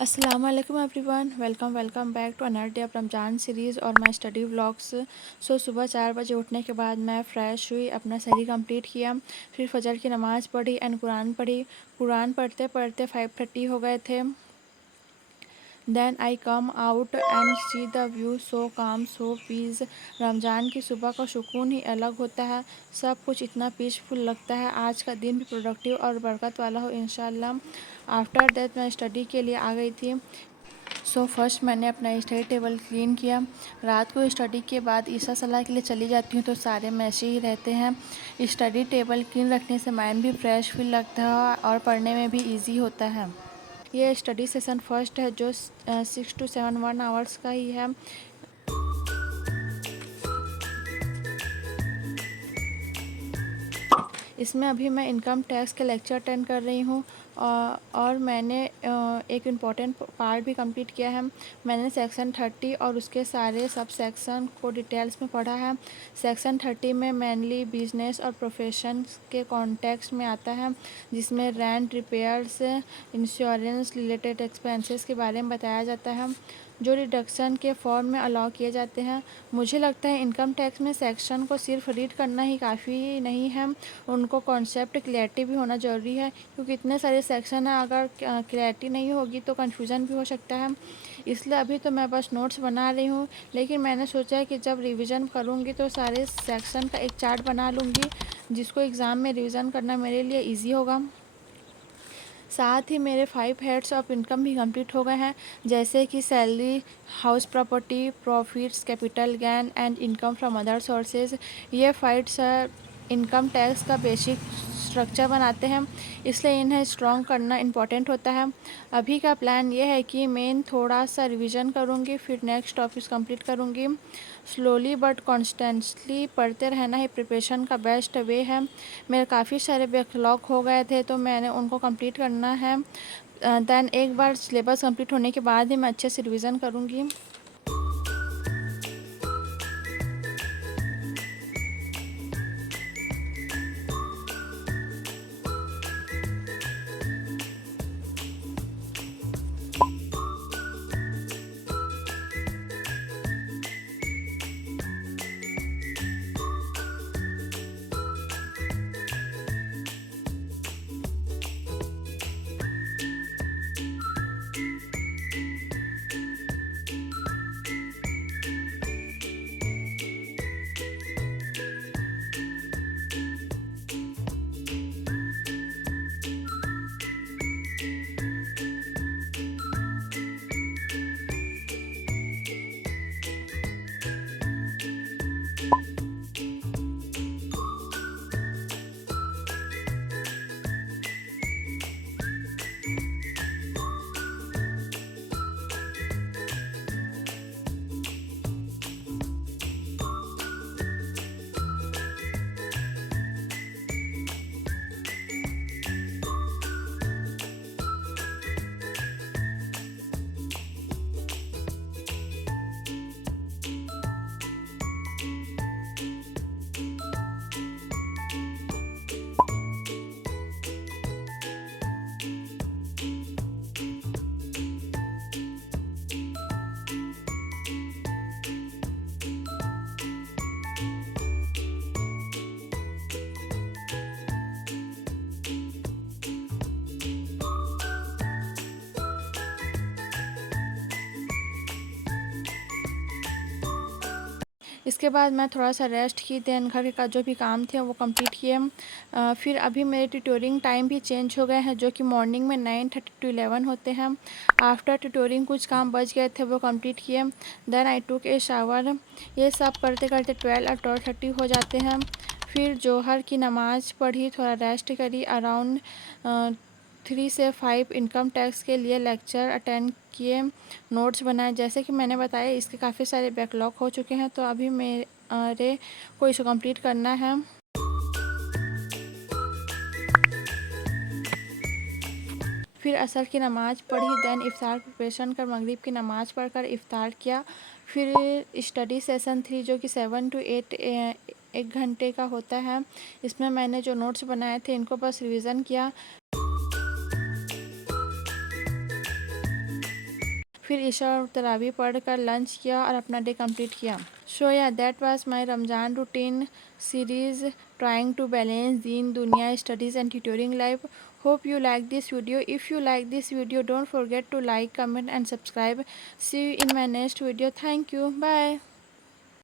अस्सलामुअलैकुम everyone, welcome back to another day of Ramzan series और my study vlogs. सुबह 4 बजे उठने के बाद मैं फ़्रेश हुई, अपना सहरी कंप्लीट किया, फिर फजर की नमाज़ पढ़ी एंड कुरान पढ़ी। कुरान पढ़ते पढ़ते 5:30 हो गए थे। Then I come out and see the view, so calm so piece. Ramzan की सुबह का सुकून ही अलग होता है, सब कुछ इतना पीसफुल लगता है। आज का दिन भी प्रोडक्टिव और बरकत वाला हो इंशाल्लाह। आफ्टर दैट मैं स्टडी के लिए आ गई थी। फर्स्ट मैंने अपना स्टडी टेबल क्लीन किया। रात को स्टडी के बाद ईशा सलाह के लिए चली जाती हूँ तो सारे मैसे ही रहते हैं। स्टडी टेबल क्लीन रखने से माइंड भी फ्रेश फील लगता है और पढ़ने में भी इजी होता है। ये स्टडी सेशन फर्स्ट है जो 6 to 7 1 आवर्स का ही है। इसमें अभी मैं इनकम टैक्स के लेक्चर अटेंड कर रही हूँ और मैंने एक इम्पॉर्टेंट पार्ट भी कंप्लीट किया है। मैंने सेक्शन 30 और उसके सारे सब सेक्शन को डिटेल्स में पढ़ा है। सेक्शन 30 में मेनली बिजनेस और प्रोफेशन के कॉन्टेक्स्ट में आता है, जिसमें rent, repairs, insurance, related expenses के बारे में बताया जाता है, जो रिडक्शन के फॉर्म में अलाउ किए जाते हैं। मुझे लगता है इनकम टैक्स में सेक्शन को सिर्फ रीड करना ही काफ़ी नहीं है, उनको कॉन्सेप्ट क्लैरिटी भी होना ज़रूरी है, क्योंकि इतने सारे सेक्शन हैं, अगर क्लैरिटी नहीं होगी तो कन्फ्यूज़न भी हो सकता है। इसलिए अभी तो मैं बस नोट्स बना रही हूँ, लेकिन मैंने सोचा है कि जब रिवीजन करूँगी तो सारे सेक्शन का एक चार्ट बना लूँगी, जिसको एग्ज़ाम में रिवीजन करना मेरे लिए ईजी होगा। साथ ही मेरे 5 हेड्स ऑफ इनकम भी कंप्लीट हो गए हैं, जैसे कि salary, house property, profits, capital gain and income from other sources. ये फाइट्स इनकम टैक्स का बेसिक स्ट्रक्चर बनाते हैं, इसलिए इन्हें स्ट्रॉन्ग करना इम्पॉर्टेंट होता है। अभी का प्लान ये है कि मेन थोड़ा सा रिवीजन करूँगी, फिर नेक्स्ट टॉपिक्स कंप्लीट करूँगी। स्लोली बट कॉन्स्टेंटली पढ़ते रहना ही प्रिपरेशन का बेस्ट वे है। मेरे काफ़ी सारे बैकलॉग हो गए थे तो मैंने उनको कंप्लीट करना है। दैन एक बार सिलेबस कंप्लीट होने के बाद ही मैं अच्छे से रिवीजन करूँगी। इसके बाद मैं थोड़ा सा रेस्ट की, देन घर का जो भी काम थे वो कंप्लीट किए। फिर अभी मेरे ट्यूटोरिंग टाइम भी चेंज हो गए हैं, जो कि मॉर्निंग में 9:30 to 11 होते हैं। आफ्टर ट्यूटोरिंग कुछ काम बच गए थे, वो कंप्लीट किए। Then I took a shower. ये सब करते करते 12 और 12:30 हो जाते हैं। फिर जोहर की नमाज़ पढ़ी, थोड़ा रेस्ट करी। अराउंड 3 से 5 इनकम टैक्स के लिए लेक्चर अटेंड किए, नोट्स बनाए। जैसे कि मैंने बताया, इसके काफ़ी सारे बैकलॉग हो चुके हैं, तो अभी मेरे को इसे कंप्लीट करना है। फिर असर की नमाज़ पढ़ी, देन इफ़्तार प्रिपरेशन कर मगरिब की नमाज़ पढ़कर इफ़्तार किया। फिर स्टडी सेशन 3 जो कि 7 to 8 1 घंटे का होता है, इसमें मैंने जो नोट्स बनाए थे इनको बस रिवीज़न किया। फिर ईशा और तरावी पढ़ कर लंच किया और अपना डे कंप्लीट किया। सो या that was my Ramzan routine series trying to balance deen, dunya, studies and tutoring life. Hope you like this video. If you like this video, don't forget to like, comment and subscribe. See you in my next video. Thank you. Bye.